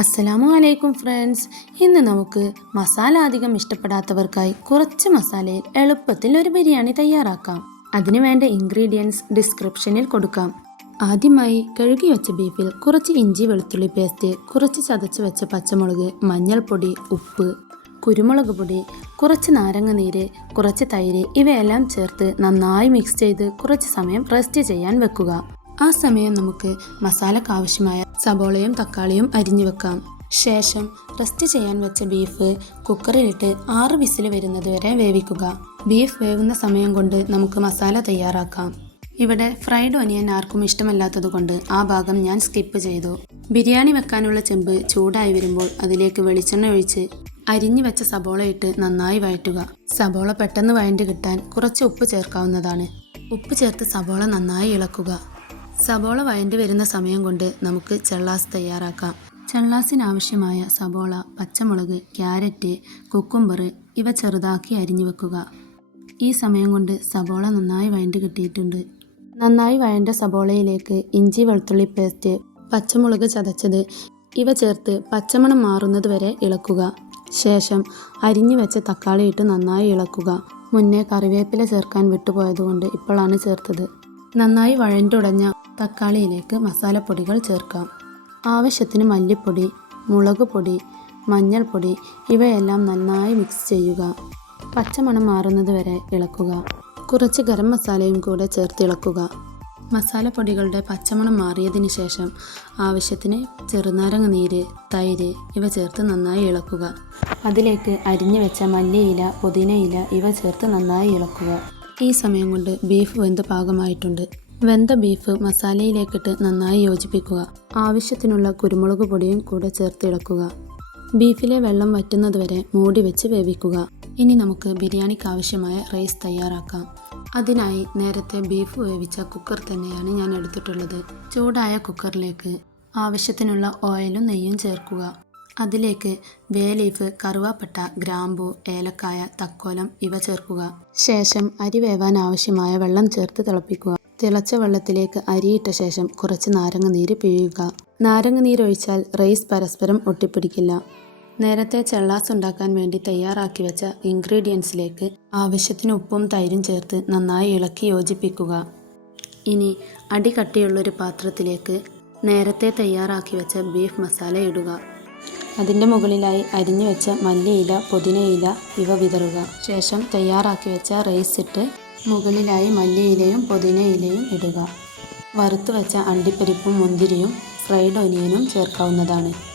അസ്സലാമു അലൈക്കും ഫ്രണ്ട്സ്. ഇന്ന് നമുക്ക് മസാല അധികം ഇഷ്ടപ്പെടാത്തവർക്കായി കുറച്ച് മസാലയിൽ എളുപ്പത്തിൽ ഒരു ബിരിയാണി തയ്യാറാക്കാം. അതിനു വേണ്ട ഇൻഗ്രീഡിയൻസ് ഡിസ്ക്രിപ്ഷനിൽ കൊടുക്കാം. ആദ്യമായി കഴുകി വെച്ച ബീഫിൽ കുറച്ച് ഇഞ്ചി വെളുത്തുള്ളി പേസ്റ്റ് കുറച്ച് ചതച്ച് വെച്ച പച്ചമുളക് മഞ്ഞൾപ്പൊടി ഉപ്പ് കുരുമുളക് പൊടി കുറച്ച് നാരങ്ങ നീര് കുറച്ച് തൈര് ഇവയെല്ലാം ചേർത്ത് നന്നായി മിക്സ് ചെയ്ത് കുറച്ച് സമയം റെസ്റ്റ് ചെയ്യാൻ വെക്കുക. ആ സമയം നമുക്ക് മസാലക്ക് ആവശ്യമായ സബോളയും തക്കാളിയും അരിഞ്ഞു വെക്കാം. ശേഷം റെസ്റ്റ് ചെയ്യാൻ വെച്ച ബീഫ് കുക്കറിലിട്ട് ആറ് വിസിൽ വരുന്നത് വരെ വേവിക്കുക. ബീഫ് വേവുന്ന സമയം കൊണ്ട് നമുക്ക് മസാല തയ്യാറാക്കാം. ഇവിടെ ഫ്രൈഡ് ഒനിയൻ ആർക്കും ഇഷ്ടമല്ലാത്തതുകൊണ്ട് ആ ഭാഗം ഞാൻ സ്കിപ്പ് ചെയ്തു. ബിരിയാണി വെക്കാനുള്ള ചെമ്പ് ചൂടായി വരുമ്പോൾ അതിലേക്ക് വെളിച്ചെണ്ണ ഒഴിച്ച് അരിഞ്ഞു വെച്ച സബോള ഇട്ട് നന്നായി വഴറ്റുക. സബോള പെട്ടെന്ന് വഴണ്ടി കിട്ടാൻ കുറച്ച് ഉപ്പ് ചേർക്കാവുന്നതാണ്. ഉപ്പ് ചേർത്ത് സബോള നന്നായി ഇളക്കുക. സബോള വഴണ്ടി വരുന്ന സമയം കൊണ്ട് നമുക്ക് ചെള്ളാസ് തയ്യാറാക്കാം. ചള്ളാസിനാവശ്യമായ സബോള പച്ചമുളക് ക്യാരറ്റ് കുക്കുംബർ ഇവ ചെറുതാക്കി അരിഞ്ഞു വെക്കുക. ഈ സമയം കൊണ്ട് സബോള നന്നായി വഴണ്ടി കിട്ടിയിട്ടുണ്ട്. നന്നായി വഴണ്ട സബോളയിലേക്ക് ഇഞ്ചി വെളുത്തുള്ളി പേസ്റ്റ് പച്ചമുളക് ചതച്ചത് ഇവ ചേർത്ത് പച്ചമണം മാറുന്നത് വരെ ഇളക്കുക. ശേഷം അരിഞ്ഞു വെച്ച തക്കാളി ഇട്ട് നന്നായി ഇളക്കുക. മുന്നേ കറിവേപ്പില ചേർക്കാൻ വിട്ടുപോയതുകൊണ്ട് ഇപ്പോഴാണ് ചേർത്തത്. നന്നായി വഴണ്ടുടഞ്ഞ തക്കാളിയിലേക്ക് മസാലപ്പൊടികൾ ചേർക്കാം. ആവശ്യത്തിന് മല്ലിപ്പൊടി മുളക് പൊടി മഞ്ഞൾപ്പൊടി ഇവയെല്ലാം നന്നായി മിക്സ് ചെയ്യുക. പച്ചമണം മാറുന്നത് വരെ ഇളക്കുക. കുറച്ച് ഗരം മസാലയും കൂടെ ചേർത്ത് ഇളക്കുക. മസാലപ്പൊടികളുടെ പച്ചമണം മാറിയതിന് ശേഷം ആവശ്യത്തിന് ചെറുനാരങ്ങ നീര് തൈര് ഇവ ചേർത്ത് നന്നായി ഇളക്കുക. അതിലേക്ക് അരിഞ്ഞു വെച്ച മല്ലിയില പുതിനയില ഇവ ചേർത്ത് നന്നായി ഇളക്കുക. ഈ സമയം കൊണ്ട് ബീഫ് വെന്ത് പാകമായിട്ടുണ്ട്. വെന്ത ബീഫ് മസാലയിലേക്കിട്ട് നന്നായി യോജിപ്പിക്കുക. ആവശ്യത്തിനുള്ള കുരുമുളക് പൊടിയും കൂടെ ചേർത്ത് ഇളക്കുക. ബീഫിലെ വെള്ളം വറ്റുന്നതുവരെ മൂടി വെച്ച് വേവിക്കുക. ഇനി നമുക്ക് ബിരിയാണിക്ക് ആവശ്യമായ റൈസ് തയ്യാറാക്കാം. അതിനായി നേരത്തെ ബീഫ് വേവിച്ച കുക്കർ തന്നെയാണ് ഞാൻ എടുത്തിട്ടുള്ളത്. ചൂടായ കുക്കറിലേക്ക് ആവശ്യത്തിനുള്ള ഓയിലും നെയ്യും ചേർക്കുക. അതിലേക്ക് വേലീഫ് കറുവാപ്പട്ട ഗ്രാമ്പു ഏലക്കായ തക്കോലം ഇവ ചേർക്കുക. ശേഷം അരി വേവാൻ ആവശ്യമായ വെള്ളം ചേർത്ത് തിളപ്പിക്കുക. തിളച്ച വെള്ളത്തിലേക്ക് അരിയിട്ട ശേഷം കുറച്ച് നാരങ്ങ നീര് പിഴിയുക. നാരങ്ങ നീരൊഴിച്ചാൽ റൈസ് പരസ്പരം ഒട്ടിപ്പിടിക്കില്ല. നേരത്തെ ചെള്ളാസ് ഉണ്ടാക്കാൻ വേണ്ടി തയ്യാറാക്കി വെച്ച ഇൻഗ്രീഡിയൻസിലേക്ക് ആവശ്യത്തിന് ഉപ്പും തൈരും ചേർത്ത് നന്നായി ഇളക്കി യോജിപ്പിക്കുക. ഇനി അടി കട്ടിയുള്ളൊരു പാത്രത്തിലേക്ക് നേരത്തെ തയ്യാറാക്കി വെച്ച ബീഫ് മസാല ഇടുക. അതിന്റെ മുകളിലായി അരിഞ്ഞു വെച്ച മല്ലിയില പുതിനയില ഇവ വിതറുക. ശേഷം തയ്യാറാക്കി വെച്ച റൈസ് ഇട്ട് മുകളിലായി മല്ലിയിലയും പുതിനയിലയും ഇടുക. വറുത്തു വെച്ച അണ്ടിപ്പരിപ്പും മുന്തിരിയും ഫ്രൈഡ് ഒനിയനും ചേർക്കാവുന്നതാണ്.